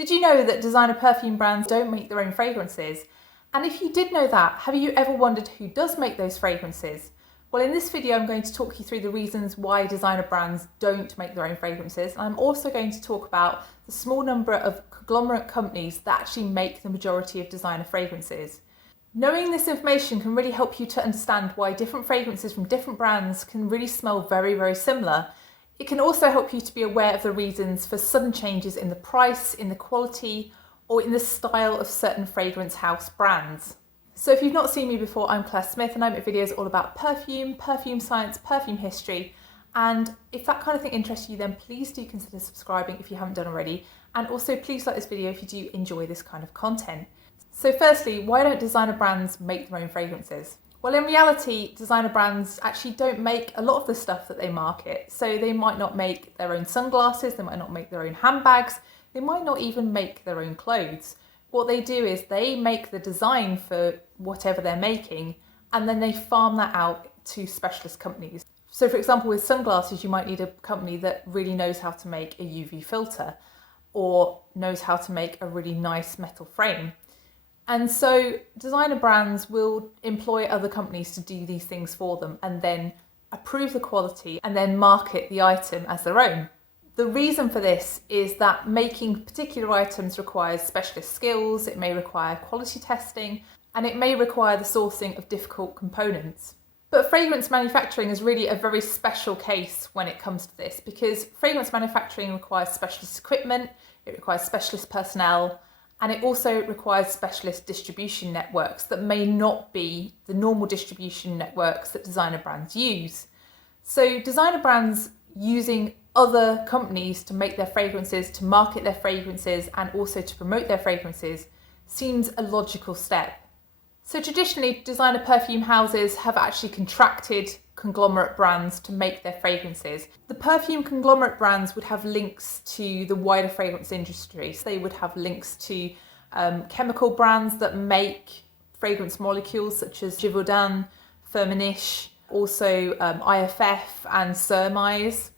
Did you know that designer perfume brands don't make their own fragrances? And if you did know that, have you ever wondered who does make those fragrances? Well, in this video, I'm going to talk you through the reasons why designer brands don't make their own fragrances. And I'm also going to talk about the small number of conglomerate companies that actually make the majority of designer fragrances. Knowing this information can really help you to understand why different fragrances from different brands can really smell very, very similar. It can also help you to be aware of the reasons for sudden changes in the price, in the quality, or in the style of certain fragrance house brands. So if you've not seen me before, I'm Claire Smith and I make videos all about perfume, perfume science, perfume history. And if that kind of thing interests you, then please do consider subscribing if you haven't done already. And also please like this video if you do enjoy this kind of content. So firstly, why don't designer brands make their own fragrances? Well, in reality, designer brands actually don't make a lot of the stuff that they market. So they might not make their own sunglasses, they might not make their own handbags, they might not even make their own clothes. What they do is they make the design for whatever they're making and then they farm that out to specialist companies. So for example, with sunglasses, you might need a company that really knows how to make a UV filter or knows how to make a really nice metal frame. And so designer brands will employ other companies to do these things for them and then approve the quality and then market the item as their own. The reason for this is that making particular items requires specialist skills, it may require quality testing, and it may require the sourcing of difficult components. But fragrance manufacturing is really a very special case when it comes to this, because fragrance manufacturing requires specialist equipment, it requires specialist personnel, and it also requires specialist distribution networks that may not be the normal distribution networks that designer brands use. So designer brands using other companies to make their fragrances, to market their fragrances, and also to promote their fragrances seems a logical step. So traditionally, designer perfume houses have actually contracted conglomerate brands to make their fragrances. The perfume conglomerate brands would have links to the wider fragrance industry. So they would have links to chemical brands that make fragrance molecules such as Givaudan, Firmenich, also IFF and Cerruti.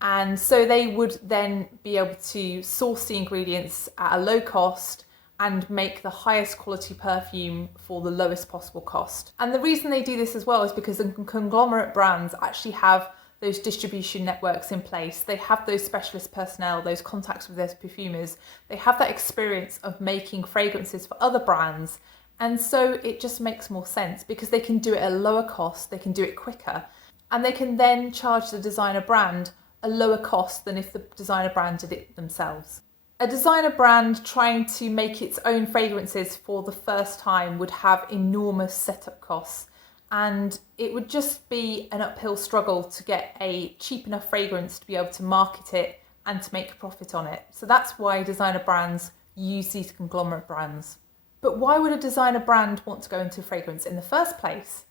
And so they would then be able to source the ingredients at a low cost and make the highest quality perfume for the lowest possible cost. And the reason they do this as well is because the conglomerate brands actually have those distribution networks in place. They have those specialist personnel, those contacts with their perfumers. They have that experience of making fragrances for other brands. And so it just makes more sense because they can do it at a lower cost, they can do it quicker, and they can then charge the designer brand a lower cost than if the designer brand did it themselves. A designer brand trying to make its own fragrances for the first time would have enormous setup costs, and it would just be an uphill struggle to get a cheap enough fragrance to be able to market it and to make a profit on it. So that's why designer brands use these conglomerate brands. But why would a designer brand want to go into fragrance in the first place?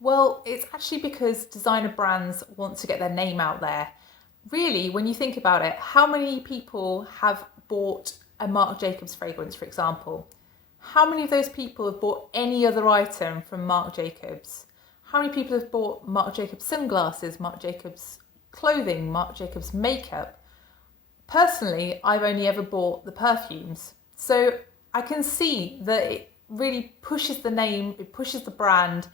Well, it's actually because designer brands want to get their name out there. Really, when you think about it, how many people have bought a Marc Jacobs fragrance, for example? How many of those people have bought any other item from Marc Jacobs? How many people have bought Marc Jacobs sunglasses, Marc Jacobs clothing, Marc Jacobs makeup? Personally, I've only ever bought the perfumes. So I can see that it really pushes the name, it pushes the brand,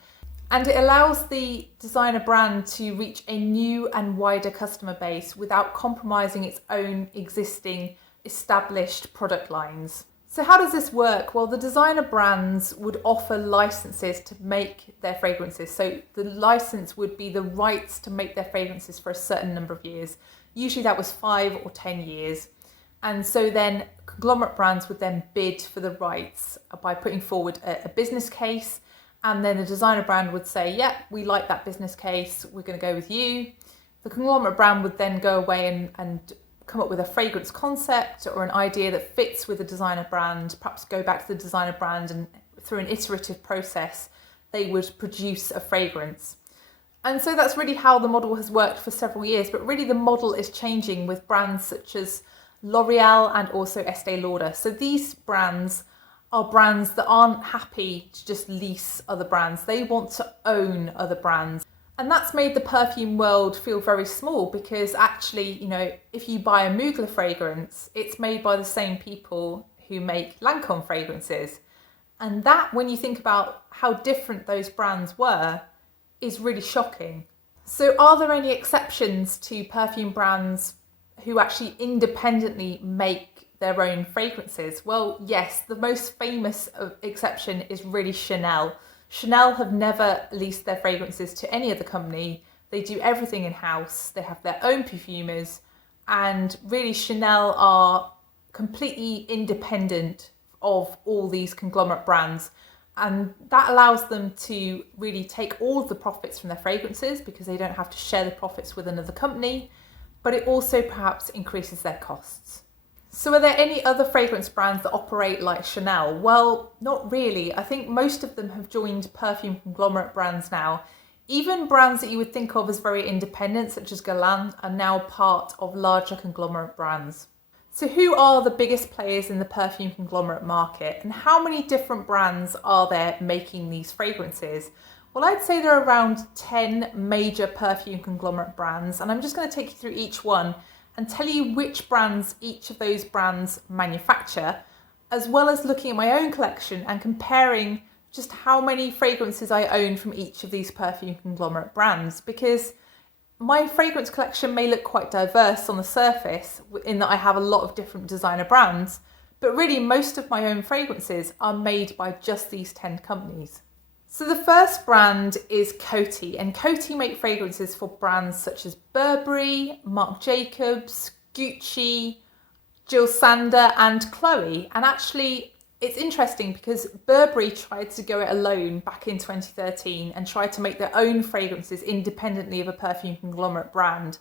and it allows the designer brand to reach a new and wider customer base without compromising its own existing established product lines. So how does this work? Well, the designer brands would offer licenses to make their fragrances. So the license would be the rights to make their fragrances for a certain number of years. Usually that was 5 or 10 years. And so then conglomerate brands would then bid for the rights by putting forward a business case. And then the designer brand would say, yeah, we like that business case, we're going to go with you. The conglomerate brand would then go away and come up with a fragrance concept or an idea that fits with the designer brand, perhaps go back to the designer brand, and through an iterative process, they would produce a fragrance. And so that's really how the model has worked for several years, but really the model is changing with brands such as L'Oreal and also Estee Lauder. So these brands are brands that aren't happy to just lease other brands. They want to own other brands. And that's made the perfume world feel very small because actually, you know, if you buy a Mugler fragrance, it's made by the same people who make Lancôme fragrances. And that, when you think about how different those brands were, is really shocking. So are there any exceptions to perfume brands who actually independently make their own fragrances? Well, yes, the most famous exception is really Chanel. Chanel have never leased their fragrances to any other company. They do everything in-house. They have their own perfumers, and really Chanel are completely independent of all these conglomerate brands. And that allows them to really take all of the profits from their fragrances because they don't have to share the profits with another company, but it also perhaps increases their costs. So are there any other fragrance brands that operate like Chanel? Well, not really. I think most of them have joined perfume conglomerate brands now. Even brands that you would think of as very independent, such as Gaga, are now part of larger conglomerate brands. So who are the biggest players in the perfume conglomerate market, and how many different brands are there making these fragrances? Well, I'd say there are around 10 major perfume conglomerate brands, and I'm just going to take you through each one and tell you which brands each of those brands manufacture, as well as looking at my own collection and comparing just how many fragrances I own from each of these perfume conglomerate brands, because my fragrance collection may look quite diverse on the surface in that I have a lot of different designer brands, but really most of my own fragrances are made by just these 10 companies. So the first brand is Coty, and Coty make fragrances for brands such as Burberry, Marc Jacobs, Gucci, Jill Sander and Chloe. And actually it's interesting because Burberry tried to go it alone back in 2013 and tried to make their own fragrances independently of a perfume conglomerate brand.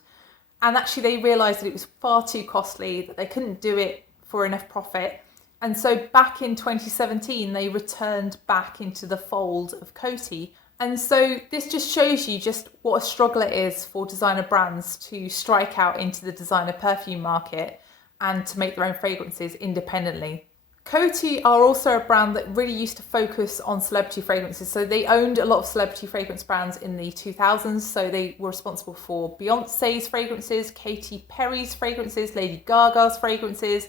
And actually they realised that it was far too costly, that they couldn't do it for enough profit. And so back in 2017, they returned back into the fold of Coty. And so this just shows you just what a struggle it is for designer brands to strike out into the designer perfume market and to make their own fragrances independently. Coty are also a brand that really used to focus on celebrity fragrances. So they owned a lot of celebrity fragrance brands in the 2000s. So they were responsible for Beyonce's fragrances, Katy Perry's fragrances, Lady Gaga's fragrances,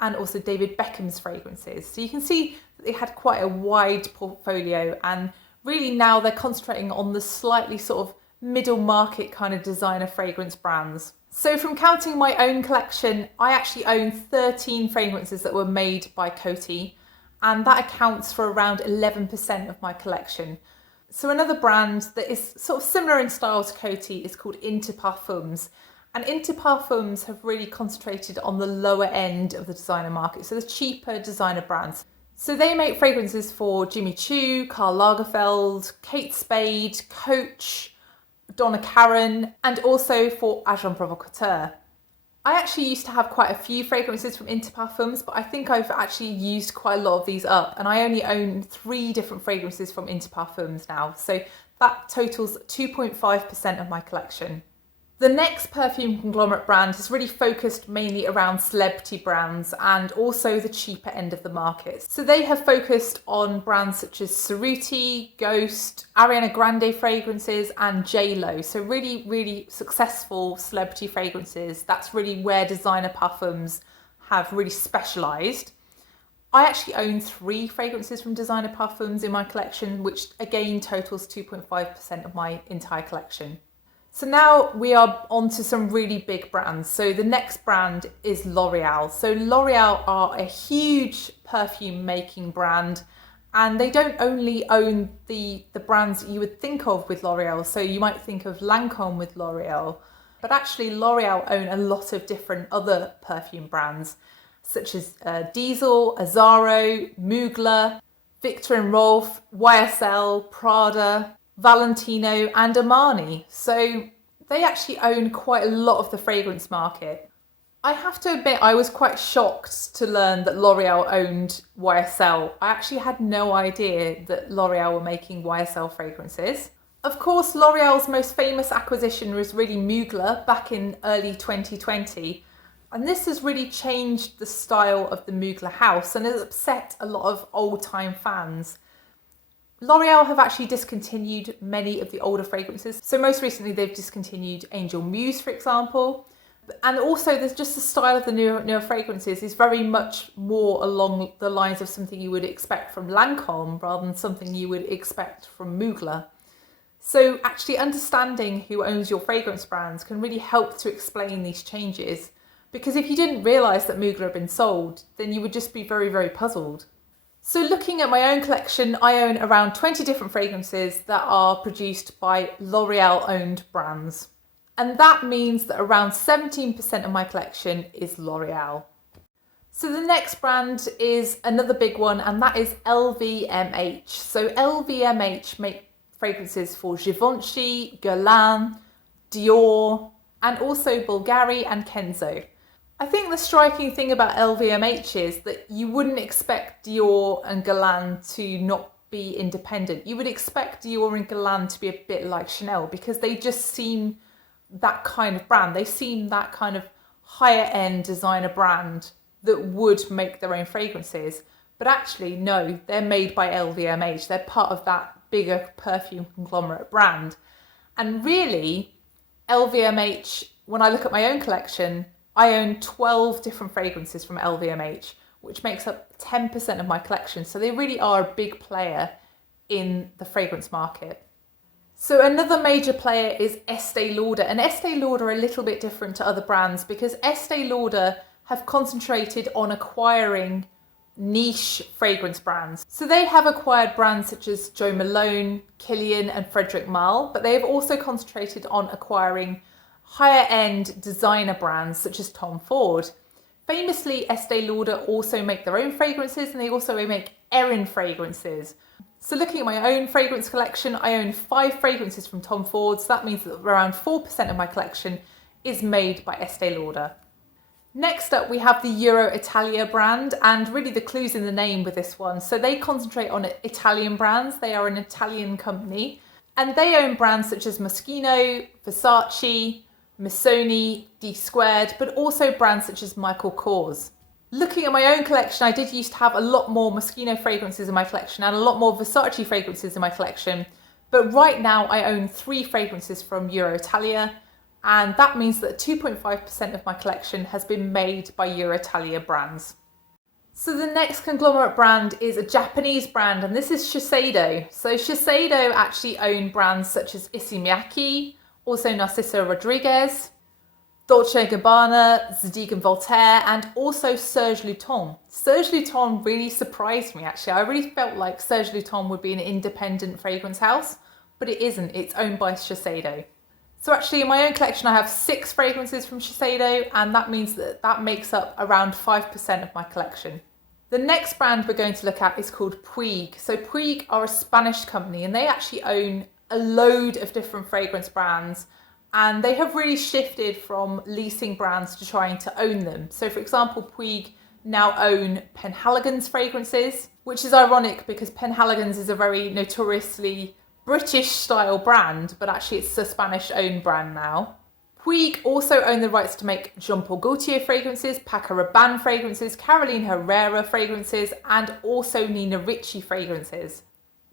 and also David Beckham's fragrances. So you can see that they had quite a wide portfolio, and really now they're concentrating on the slightly sort of middle market kind of designer fragrance brands. So from counting my own collection, I actually own 13 fragrances that were made by Coty, and that accounts for around 11% of my collection. So another brand that is sort of similar in style to Coty is called Interparfums. And Interparfums have really concentrated on the lower end of the designer market, so the cheaper designer brands. So they make fragrances for Jimmy Choo, Karl Lagerfeld, Kate Spade, Coach, Donna Karan, and also for Azzaro Provocateur. I actually used to have quite a few fragrances from Interparfums, but I think I've actually used quite a lot of these up, and I only own 3 different fragrances from Interparfums now. So that totals 2.5% of my collection. The next perfume conglomerate brand has really focused mainly around celebrity brands and also the cheaper end of the market. So they have focused on brands such as Cerruti, Ghost, Ariana Grande fragrances and J.Lo. So really, really successful celebrity fragrances. That's really where designer parfums have really specialised. I actually own 3 fragrances from designer parfums in my collection, which again totals 2.5% of my entire collection. So now we are on to some really big brands. So the next brand is L'Oreal. So L'Oreal are a huge perfume making brand, and they don't only own the brands that you would think of with L'Oreal. So you might think of Lancôme with L'Oreal, but actually L'Oreal own a lot of different other perfume brands, such as Diesel, Azzaro, Mugler, Viktor and Rolf, YSL, Prada, Valentino and Armani. So they actually own quite a lot of the fragrance market. I have to admit I was quite shocked to learn that L'Oreal owned YSL. I actually had no idea that L'Oreal were making YSL fragrances. Of course, L'Oreal's most famous acquisition was really Mugler back in early 2020. And this has really changed the style of the Mugler house and has upset a lot of old-time fans. L'Oreal have actually discontinued many of the older fragrances. So most recently they've discontinued Angel Muse, for example. And also there's just the style of the newer fragrances is very much more along the lines of something you would expect from Lancôme rather than something you would expect from Mugler. So actually understanding who owns your fragrance brands can really help to explain these changes. Because if you didn't realise that Mugler had been sold, then you would just be very, very puzzled. So looking at my own collection, I own around 20 different fragrances that are produced by L'Oreal owned brands. And that means that around 17% of my collection is L'Oreal. So the next brand is another big one, and that is LVMH. So LVMH make fragrances for Givenchy, Guerlain, Dior, and also Bulgari and Kenzo. I think the striking thing about LVMH is that you wouldn't expect Dior and Guerlain to not be independent. You would expect Dior and Guerlain to be a bit like Chanel because they just seem that kind of brand. They seem that kind of higher end designer brand that would make their own fragrances. But actually, no, they're made by LVMH. They're part of that bigger perfume conglomerate brand. And really, LVMH, when I look at my own collection, I own 12 different fragrances from LVMH, which makes up 10% of my collection. So they really are a big player in the fragrance market. So another major player is Estée Lauder, and Estée Lauder are a little bit different to other brands because Estée Lauder have concentrated on acquiring niche fragrance brands. So they have acquired brands such as Jo Malone, Kilian and Frederic Malle, but they have also concentrated on acquiring higher end designer brands such as Tom Ford. Famously, Estée Lauder also make their own fragrances and they also make Erin fragrances. So looking at my own fragrance collection, I own 5 fragrances from Tom Ford, so that means that around 4% of my collection is made by Estée Lauder. Next up, we have the Italia brand, and really the clue's in the name with this one. So they concentrate on Italian brands. They are an Italian company, and they own brands such as Moschino, Versace, Missoni, D2, but also brands such as Michael Kors. Looking at my own collection, I did used to have a lot more Moschino fragrances in my collection and a lot more Versace fragrances in my collection. But right now I own 3 fragrances from Italia, and that means that 2.5% of my collection has been made by Italia brands. So the next conglomerate brand is a Japanese brand, and this is Shiseido. So Shiseido actually own brands such as Issey Miyake, also Narciso Rodriguez, Dolce & Gabbana, Zadig & Voltaire, and also Serge Lutens. Serge Lutens really surprised me, actually. I really felt like Serge Lutens would be an independent fragrance house, but it isn't. It's owned by Shiseido. So actually, in my own collection, I have 6 fragrances from Shiseido, and that means that makes up around 5% of my collection. The next brand we're going to look at is called Puig. So Puig are a Spanish company, and they actually own a load of different fragrance brands, and they have really shifted from leasing brands to trying to own them. So for example, Puig now own Penhaligon's fragrances, which is ironic because Penhaligon's is a very notoriously British style brand, but actually it's a Spanish owned brand now. Puig also own the rights to make Jean Paul Gaultier fragrances, Paco Rabanne fragrances, Caroline Herrera fragrances, and also Nina Ricci fragrances.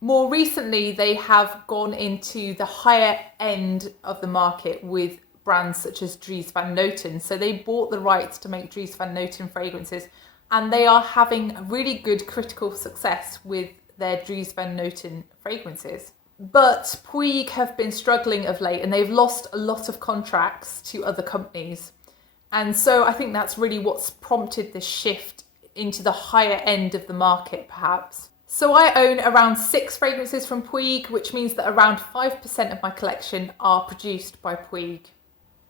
More recently, they have gone into the higher end of the market with brands such as Dries Van Noten. So they bought the rights to make Dries Van Noten fragrances, and they are having really good critical success with their Dries Van Noten fragrances. But Puig have been struggling of late, and they've lost a lot of contracts to other companies. And so I think that's really what's prompted this shift into the higher end of the market, perhaps. So I own around 6 fragrances from Puig, which means that around 5% of my collection are produced by Puig.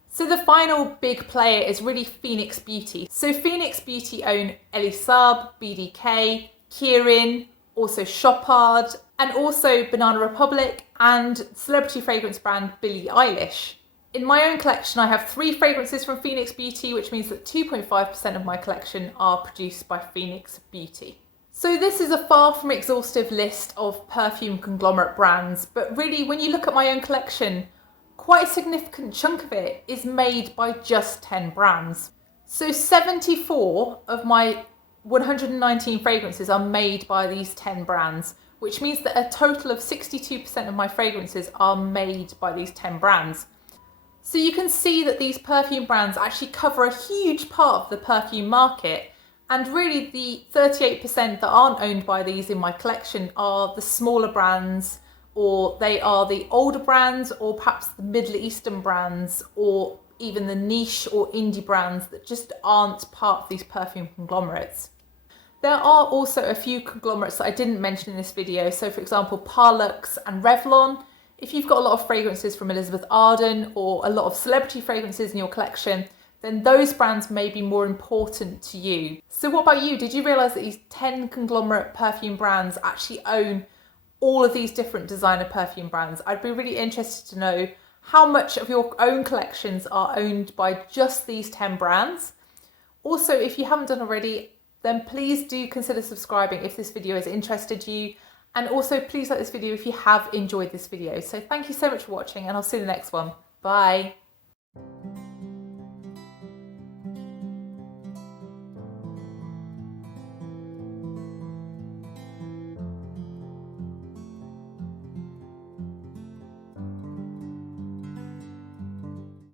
So the final big player is really Phoenix Beauty. So Phoenix Beauty own Elisab, BDK, Kieran, also Chopard, and also Banana Republic and celebrity fragrance brand Billie Eilish. In my own collection, I have 3 fragrances from Phoenix Beauty, which means that 2.5% of my collection are produced by Phoenix Beauty. So this is a far from exhaustive list of perfume conglomerate brands, but really when you look at my own collection, quite a significant chunk of it is made by just 10 brands. So 74 of my 119 fragrances are made by these 10 brands, which means that a total of 62% of my fragrances are made by these 10 brands. So you can see that these perfume brands actually cover a huge part of the perfume market, and really the 38% that aren't owned by these in my collection are the smaller brands, or they are the older brands, or perhaps the Middle Eastern brands, or even the niche or indie brands that just aren't part of these perfume conglomerates. There are also a few conglomerates that I didn't mention in this video. So for example, Parlux and Revlon. If you've got a lot of fragrances from Elizabeth Arden or a lot of celebrity fragrances in your collection, then those brands may be more important to you. So what about you? Did you realise that these 10 conglomerate perfume brands actually own all of these different designer perfume brands? I'd be really interested to know how much of your own collections are owned by just these 10 brands. Also, if you haven't done already, then please do consider subscribing if this video has interested you. And also please like this video if you have enjoyed this video. So thank you so much for watching, and I'll see you in the next one. Bye.